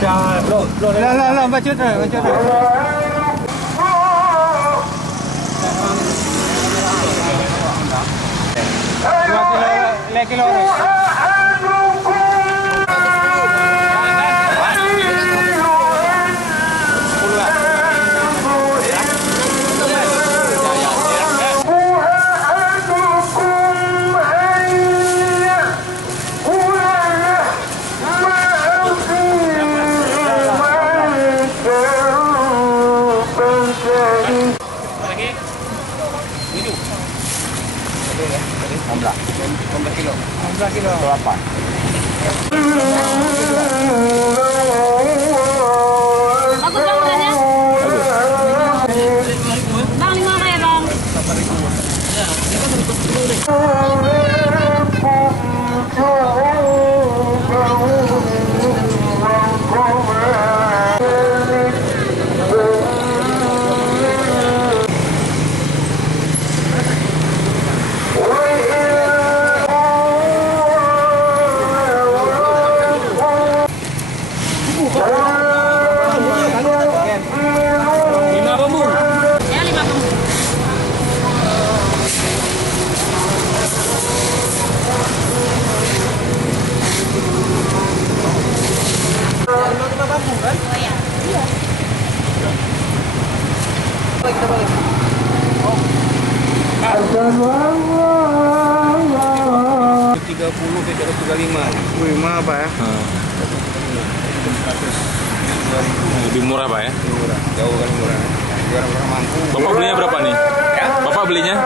Lah, bacut. Dua kilo. Kilo. 16 kilo. Berapa? Bagus bang harganya? Bang 5 ya bang? Kita balik. Oh. 30 ke 135. Wih, mah apa ya? Lebih murah Pak ya? Murah, jauh kan murah. Orang-orang mampu. Bapak belinya berapa nih? Ya? Bapak belinya?